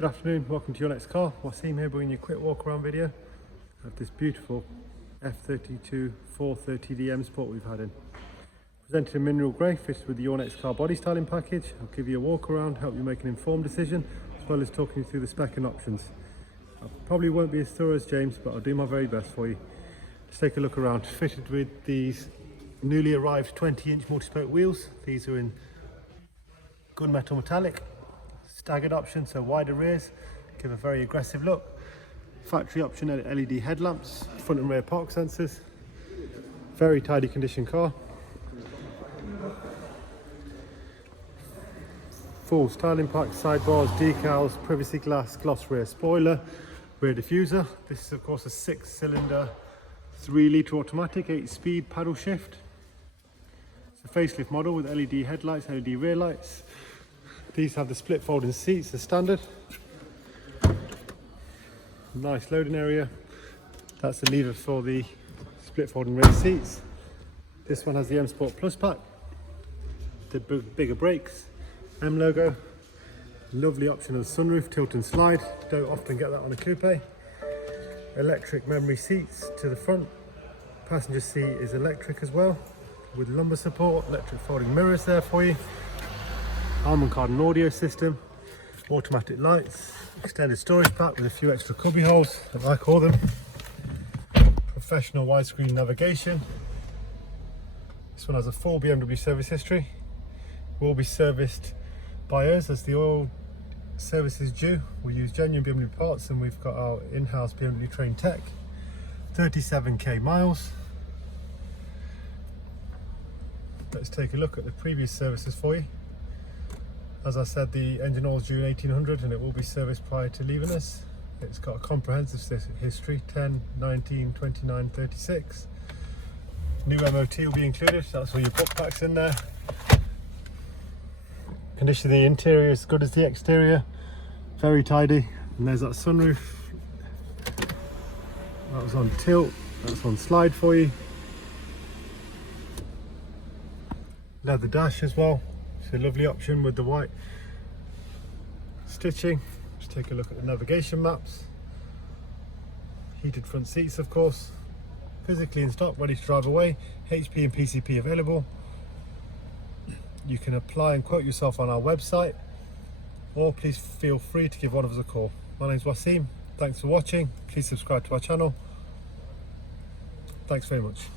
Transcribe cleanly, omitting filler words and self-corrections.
Good afternoon, welcome to your next car. Wasim here bringing you a quick walk around video of this beautiful F32 430D M Sport we've had in. Presented in mineral grey, fitted with the Your Next Car body styling package. I'll give you a walk around, help you make an informed decision, as well as talking you through the spec and options. I probably won't be as thorough as James, but I'll do my very best for you. Let's take a look around. Fitted with these newly arrived 20-inch multi-spoke wheels. These are in gunmetal metallic. Staggered option, so wider rears, give a very aggressive look. Factory option LED headlamps, front and rear park sensors. Very tidy condition car. Full styling pack, sidebars, decals, privacy glass, gloss rear spoiler, rear diffuser. This is of course a 6-cylinder 3-litre automatic 8-speed paddle shift. It's a facelift model with LED headlights, LED rear lights. These have the split folding seats, the standard. Nice loading area. That's the lever for the split folding rear seats. This one has the M Sport Plus pack, the bigger brakes, M logo. Lovely option of the sunroof, tilt and slide. Don't often get that on a coupe. Electric memory seats to the front. Passenger seat is electric as well, with lumbar support, electric folding mirrors there for you. Harman Kardon audio system, automatic lights, extended storage pack with a few extra cubby holes, as I call them. Professional widescreen navigation. This one has a full BMW service history. Will be serviced by us as the oil service is due. We use genuine BMW parts and we've got our in-house BMW trained tech. 37k miles. Let's take a look at the previous services for you. As I said, the engine oil is due in 1800 and it will be serviced prior to leaving us. It's got a comprehensive history, 10, 19, 29, 36. New MOT will be included, that's all your book packs in there. Condition of the interior is as good as the exterior, very tidy. And there's that sunroof. That was on tilt, that's on slide for you. Leather dash as well. It's a lovely option with the white stitching. Just take a look at the navigation maps. Heated front seats of course. Physically in stock, ready to drive away. HP and PCP available. You can apply and quote yourself on our website, or please feel free to give one of us a call. My name's Wasim. Thanks for watching. Please subscribe to our channel. Thanks very much.